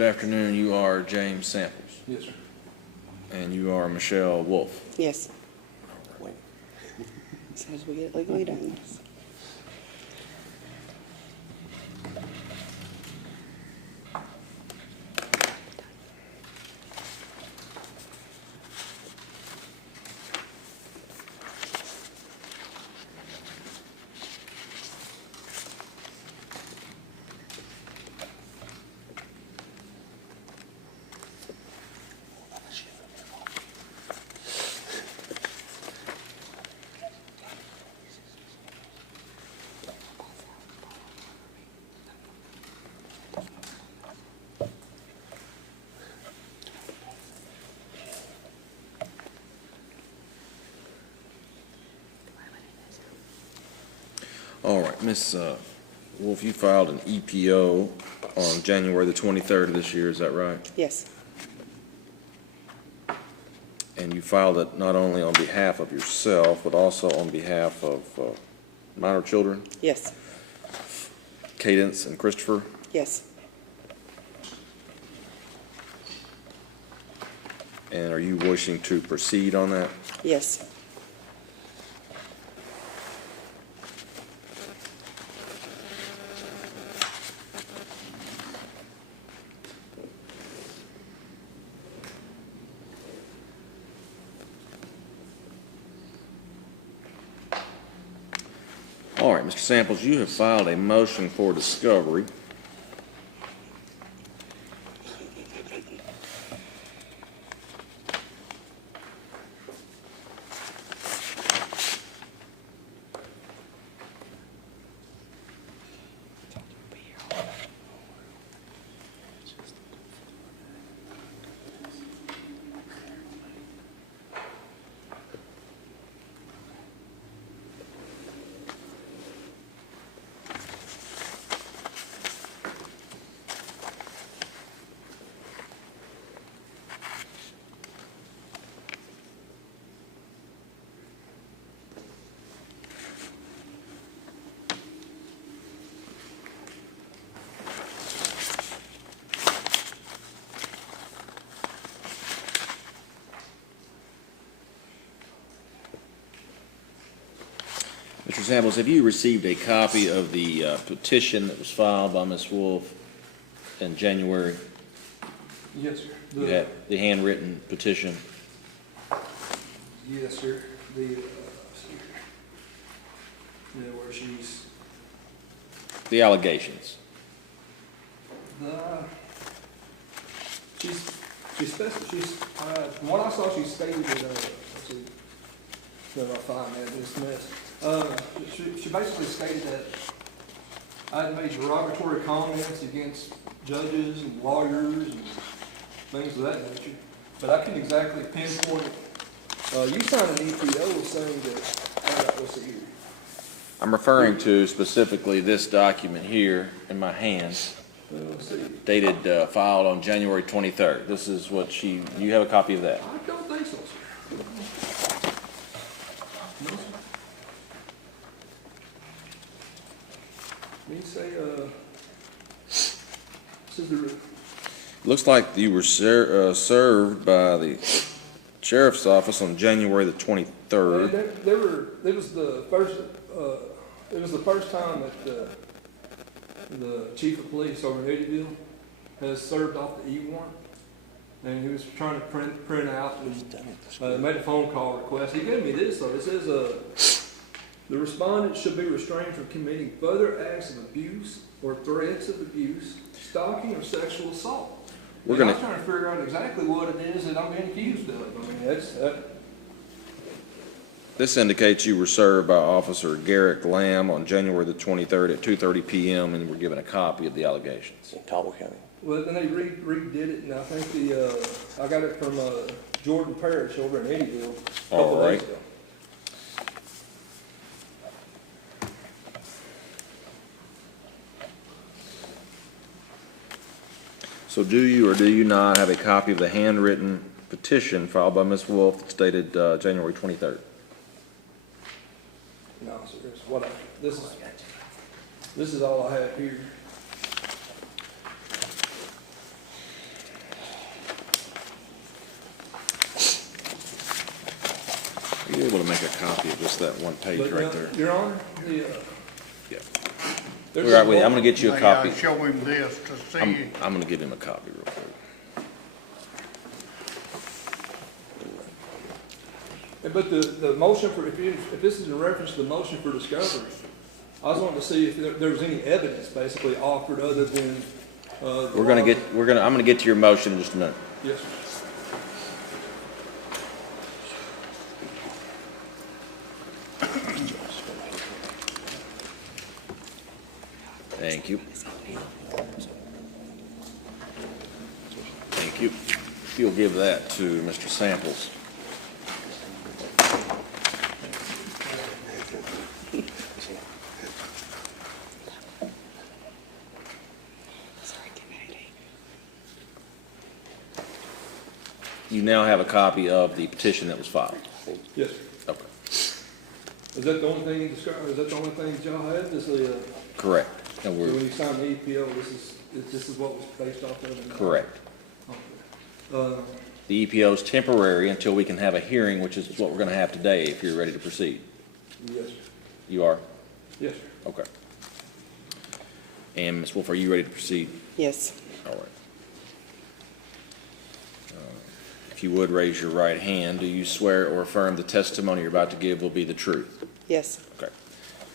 Good afternoon. You are James Samples. Yes, sir. And you are Michelle Wolf. Yes. As soon as we get it legally done. All right, Miss Wolf, you filed an EPO on January the 23rd of this year, is that right? Yes. And you filed it not only on behalf of yourself, but also on behalf of minor children, Yes. Cadence and Christopher. Yes. And are you wishing to proceed on that? Yes. All right, Mr. Samples, you have filed a motion for discovery. Mr. Samples, have you received a copy of the petition that was filed by Ms. Wolf in January? Yes, sir. You have the handwritten petition? Yes, sir. Where she's, The allegations. from what I saw, she stated that, let's see, if I find that, this mess. She basically stated that I had made derogatory comments against judges and lawyers and things of that nature. But I can't exactly pinpoint, you signed an EPO saying that, let's see here. I'm referring to specifically this document here in my hands, Let's see. dated, filed on January 23rd. This is what you have a copy of that? I don't think so, sir. No, sir. Me say, this is the, Looks like you were served by the sheriff's office on January the 23rd. it was the first time that the chief of police over in Eddyville has served off the E-warrant. And he was trying to print out and made a phone call request. He gave me this though. It says, the respondent should be restrained from committing further acts of abuse or threats of abuse, stalking, or sexual assault. I'm trying to figure out exactly what it is that I'm being accused of. I mean, This indicates you were served by Officer Garrick Lamb on January the 23rd at 2:30 p.m. and were given a copy of the allegations. In Caldwell County. well, then they redid it, and I think I got it from Jordan Parrish over in Eddyville a couple days ago. So do you or do you not have a copy of the handwritten petition filed by Ms. Wolf that's dated January 23rd? No, sir. This is all I have here. you able to make a copy of just that one page But, right there? Your Honor, Yeah. there's We're right a with you. I'm law- gonna get you a May copy. I show him this to see? I'm gonna give him a copy real quick. But the motion for, if this is in reference to the motion for discovery, I was wanting to see if there was any evidence basically offered other than, I'm gonna get to your motion in just a minute. Yes, sir. Thank you. Thank you. If you'll give that to Mr. Samples. You now have a copy of the petition that was filed. Yes, sir. Okay. Is that the only thing you discovered, is that the only thing that y'all had, is the, Correct. And so we're, when you signed the EPO, this is what was based off of? correct. Okay. The EPO is temporary until we can have a hearing, which is what we're gonna have today, if you're ready to proceed. Yes, sir. You are? Yes, sir. Okay. And Ms. Wolf, are you ready to proceed? Yes. All right. If you would raise your right hand, do you swear or affirm the testimony you're about to give will be the truth? Yes. Okay.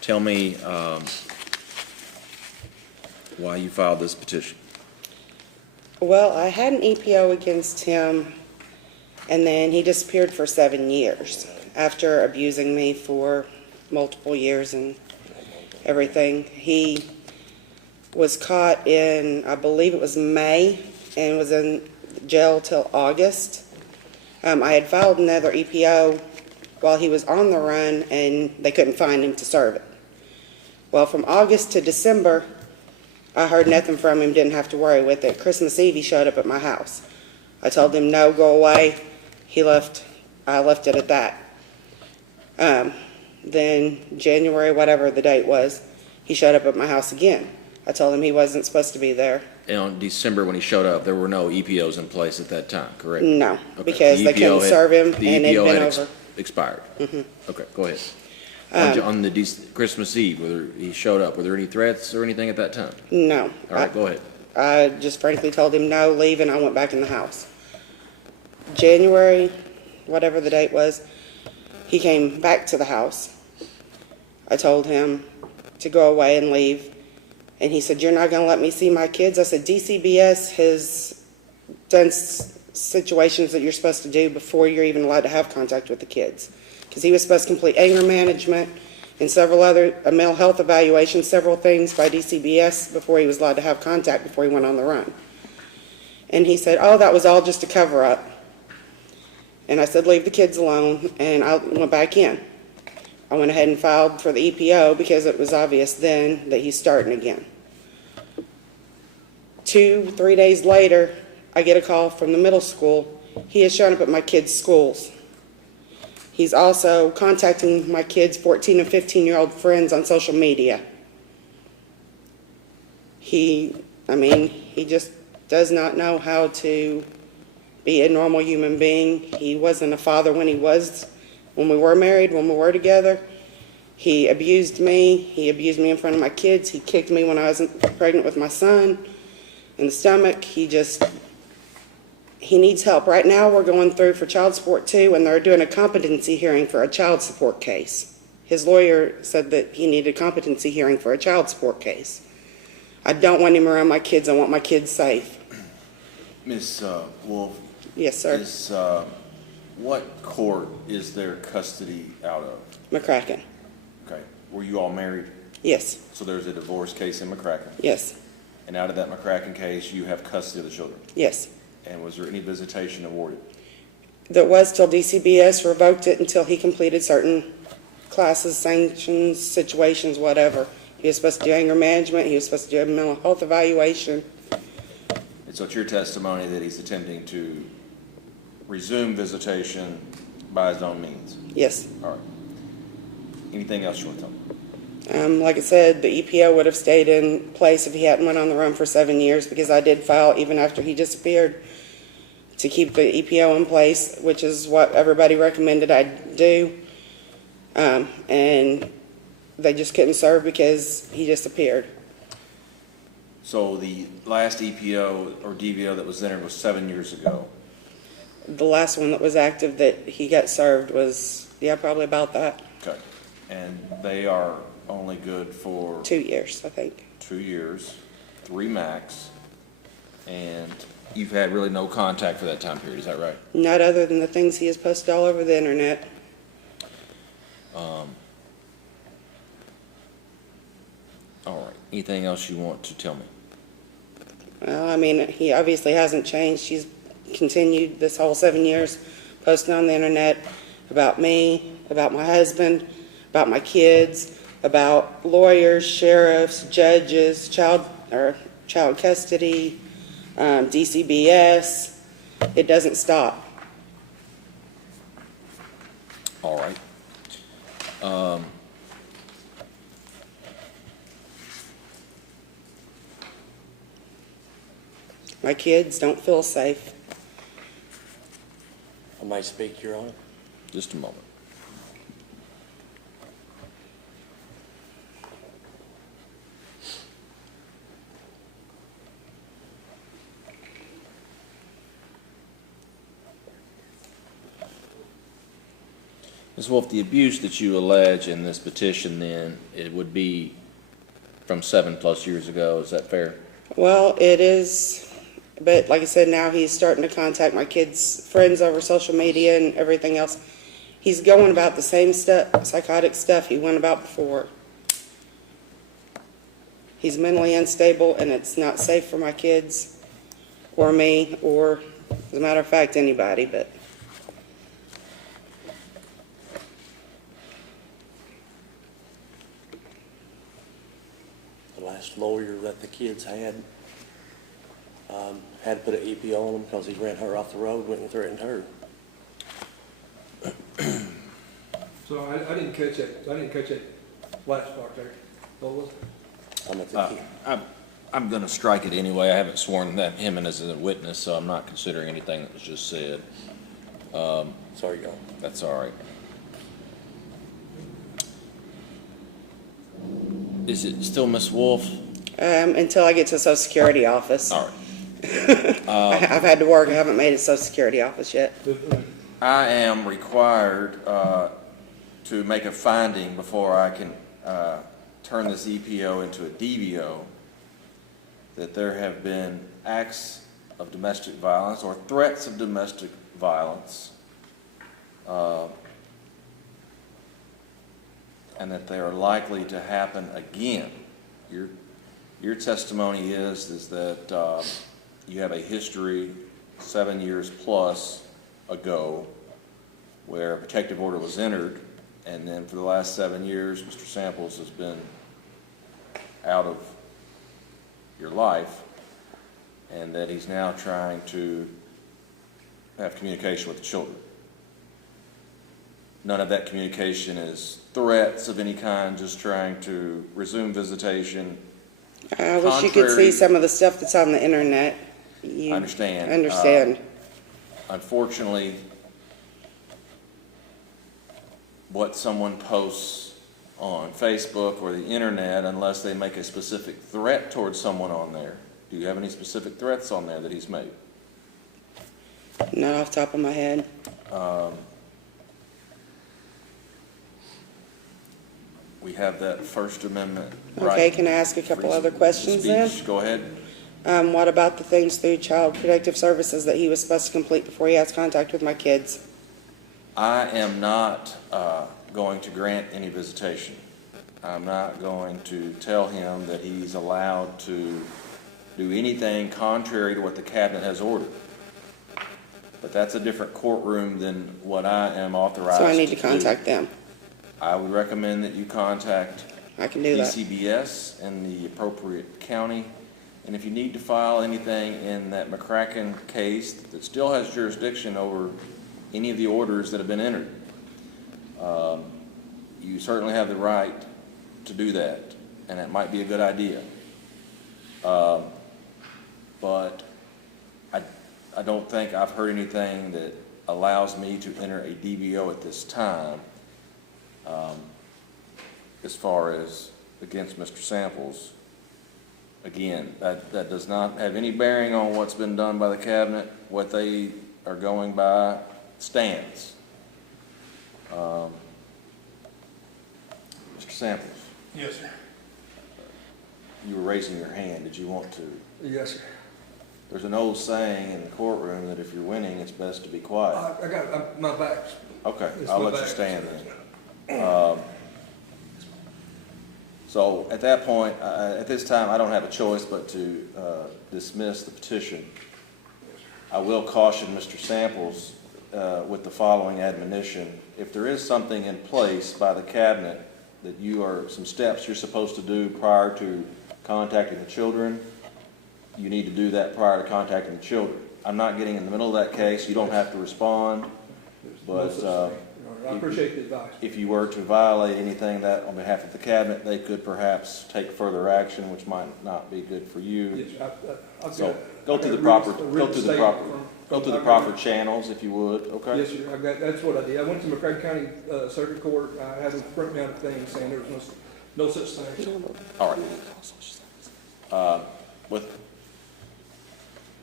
Tell me why you filed this petition. Well, I had an EPO against him, and then he disappeared for 7 years after abusing me for multiple years and everything. He was caught in, I believe it was May, and was in jail till August. I had filed another EPO while he was on the run, and they couldn't find him to serve it. Well, from August to December, I heard nothing from him, didn't have to worry with it. Christmas Eve, he showed up at my house. I told him, no, go away. He left. I left it at that. Then January, whatever the date was, he showed up at my house again. I told him he wasn't supposed to be there. And on December, when he showed up, there were no EPOs in place at that time, correct? No, Okay. because The they couldn't EPO had- serve him, the and it'd EPO been had over. expired. Okay, go ahead. On the Christmas Eve, whether he showed up, were there any threats or anything at that time? No. All right, go ahead. I just frankly told him no, leave, and I went back in the house. January, whatever the date was, he came back to the house. I told him to go away and leave, and he said, you're not going to let me see my kids? I said, DCBS has done situations that you're supposed to do before you're even allowed to have contact with the kids. Because he was supposed to complete anger management and several other, a mental health evaluation, several things by DCBS before he was allowed to have contact before he went on the run. And he said, oh, that was all just a cover-up. And I said, leave the kids alone, and I went back in. I went ahead and filed for the EPO because it was obvious then that he's starting again. 2-3 days later, I get a call from the middle school. He has shown up at my kids' schools. He's also contacting my kids' 14 and 15-year-old friends on social media. He just does not know how to be a normal human being. He wasn't a father when we were married, when we were together. He abused me. He abused me in front of my kids. He kicked me when I was pregnant with my son in the stomach. He needs help. Right now we're going through for child support too, and they're doing a competency hearing for a child support case. His lawyer said that he needed a competency hearing for a child support case. I don't want him around my kids. I want my kids safe. Ms. Wolf? Yes, sir. What court is their custody out of? McCracken. Okay. Were you all married? Yes. So there's a divorce case in McCracken? Yes. And out of that McCracken case, you have custody of the children? Yes. And was there any visitation awarded? There was till DCBS revoked it until he completed certain classes, sanctions, situations, whatever. He was supposed to do anger management. He was supposed to do a mental health evaluation. And so it's your testimony that he's attempting to resume visitation by his own means? Yes. All right. Anything else you want to tell me? Like I said, the EPO would have stayed in place if he hadn't went on the run for 7 years, because I did file even after he disappeared to keep the EPO in place, which is what everybody recommended I do. And they just couldn't serve because he disappeared. So the last EPO or DVO that was entered was 7 years ago. The last one that was active that he got served was, yeah, probably about that. Okay. And they are only good for 2 years, I think. 2 years, 3 max, and you've had really no contact for that time period, is that right? Not other than the things he has posted all over the internet. All right. Anything else you want to tell me? Well, I mean, he obviously hasn't changed. He's continued this whole 7 years posting on the internet about me, about my husband, about my kids, about lawyers, sheriffs, judges, child custody, DCBS. It doesn't stop. All right. My kids don't feel safe. I may speak, Your Honor. Just a moment. Ms. Wolf, the abuse that you allege in this petition, then, it would be from 7+ years ago, is that fair? Well, it is, but like I said, now he's starting to contact my kids' friends over social media and everything else. He's going about the same stuff, psychotic stuff he went about before. He's mentally unstable, and it's not safe for my kids or me or, as a matter of fact, anybody, but The last lawyer that the kids had to put an EPO on him because he ran her off the road, went and threatened her. So I didn't catch that last part there. What was it? I'm at the I'm going to strike it anyway. I haven't sworn that him in as a witness, so I'm not considering anything that was just said. Sorry, Your Honor. That's all right. Is it still Miss Wolf? until I get to the Social Security office. All right. I've had to work. I haven't made it to Social Security office yet. I am required to make a finding before I can turn this EPO into a DVO that there have been acts of domestic violence or threats of domestic violence and that they are likely to happen again. Your testimony is that you have a history 7 years plus ago where a protective order was entered, and then for the last 7 years, Mr. Samples has been out of your life, and that he's now trying to have communication with the children. None of that communication is threats of any kind, just trying to resume visitation. I wish you could see some of the stuff that's on the internet. You I understand. Understand. Unfortunately, what someone posts on Facebook or the internet, unless they make a specific threat towards someone on there. Do you have any specific threats on there that he's made? Not off the top of my head. We have that First Amendment Okay, right. can I ask a couple other questions then? Speech, go ahead. What about the things through Child Protective Services that he was supposed to complete before he has contact with my kids? I am not going to grant any visitation. I'm not going to tell him that he's allowed to do anything contrary to what the cabinet has ordered. But that's a different courtroom than what I am authorized to do. So I need to contact them. I would recommend that you contact I can do that. DCBS in the appropriate county. And if you need to file anything in that McCracken case that still has jurisdiction over any of the orders that have been entered, you certainly have the right to do that, and that might be a good idea. But I don't think I've heard anything that allows me to enter a DVO at this time. As far as against Mr. Samples, again, that does not have any bearing on what's been done by the cabinet. What they are going by stands. Mr. Samples, Yes, sir. you were raising your hand. Did you want to? Yes, sir. There's an old saying in the courtroom that if you're winning, it's best to be quiet. I got, my back's. Okay, it's I'll my let you back. stand then. So at that point, at this time, I don't have a choice but to dismiss the petition. I will caution Mr. Samples with the following admonition. If there is something in place by the cabinet that some steps you're supposed to do prior to contacting the children, you need to do that prior to contacting the children. I'm not getting in the middle of that case. You don't have to respond, but I appreciate the advice. if you were to violate anything that on behalf of the cabinet, they could perhaps take further action, which might not be good for you. Yes, I've So got- go I've through got the proper, a go written through the statement proper, from- go through the I've proper got- channels if you would, okay? Yes, sir, that's what I did. I went to McCracken County Circuit Court, I had them print me out a thing saying there was no such thing. All right.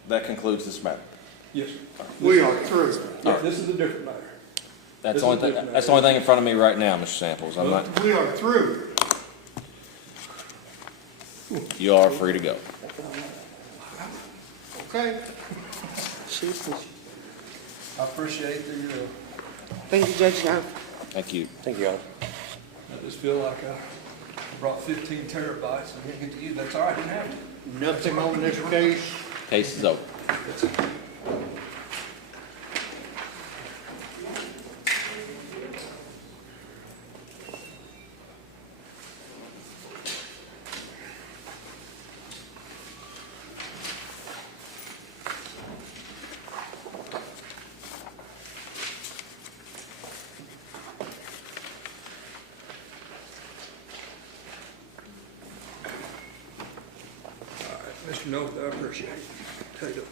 That concludes this matter. Yes, sir. We are through. Yeah, this is a different matter. That's This the only is thing, different. that's the only thing in front of me right now, Mr. Samples. I'm not, We are through. you are free to go. Okay? I appreciate the, Thank you, Judge Young. Thank you. Thank you all. I just feel like I brought 15 terabytes and didn't get to use. That's all right, I didn't have to. Nothing on this case. Case is over. Mr. Note, I appreciate it. Take it.